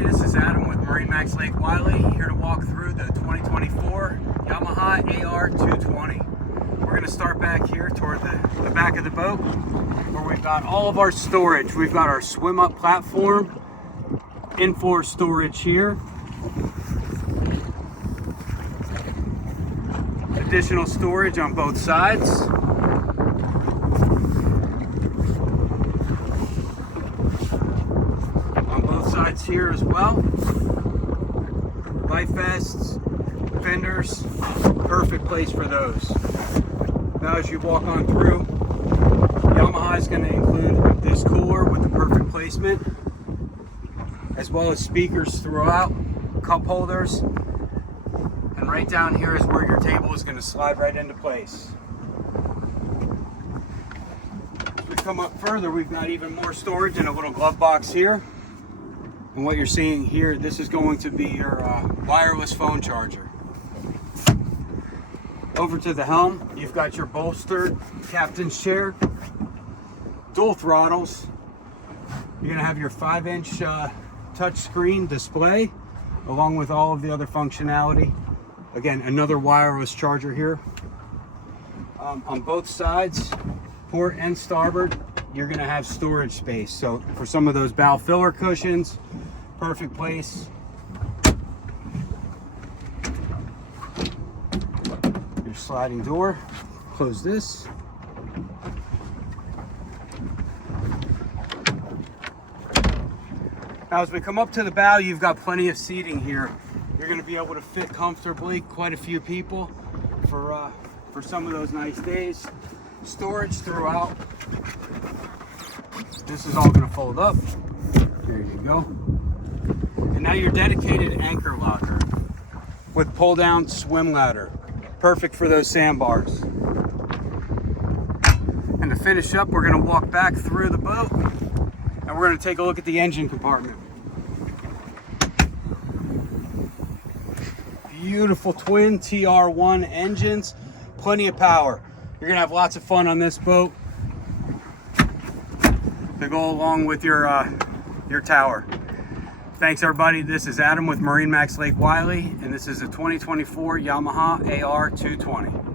everybody, this is Adam with MarineMax Lake Wylie, here to walk through the 2024 Yamaha AR220. We're going to start back here toward the back of the boat, where we've got all of our storage. We've got our swim up platform, in-floor storage here, additional storage on both sides. Sides here as well. Life vests, fenders, perfect place for those. Now as you walk on through, Yamaha is going to include this cooler with the perfect placement, as well as speakers throughout, cup holders, and right down here is where your table is going to slide right into place. As we come up further, we've got even more storage in a little glove box here. And what you're seeing here, this is going to be your wireless phone charger. Over to the helm, you've got your bolstered captain's chair, dual throttles. You're gonna have your 5-inch touch screen display, along with all of the other functionality. Again, another wireless charger here. On both sides, port and starboard, you're gonna have storage space. So for some of those bow filler cushions, perfect place. Your sliding door, close this. Now as we come up to the bow, you've got plenty of seating here. You're gonna be able to fit comfortably quite a few people for some of those nice days. Storage throughout. This is all going to fold up. There you go. And now your dedicated anchor locker with pull down swim ladder. Perfect for those sandbars. And to finish up, we're going to walk back through the boat and we're going to take a look at the engine compartment. Beautiful twin TR1 engines, plenty of power. You're going to have lots of fun on this boat to go along with your tower. Thanks everybody. This is Adam with MarineMax Lake Wylie, and this is a 2024 Yamaha AR220.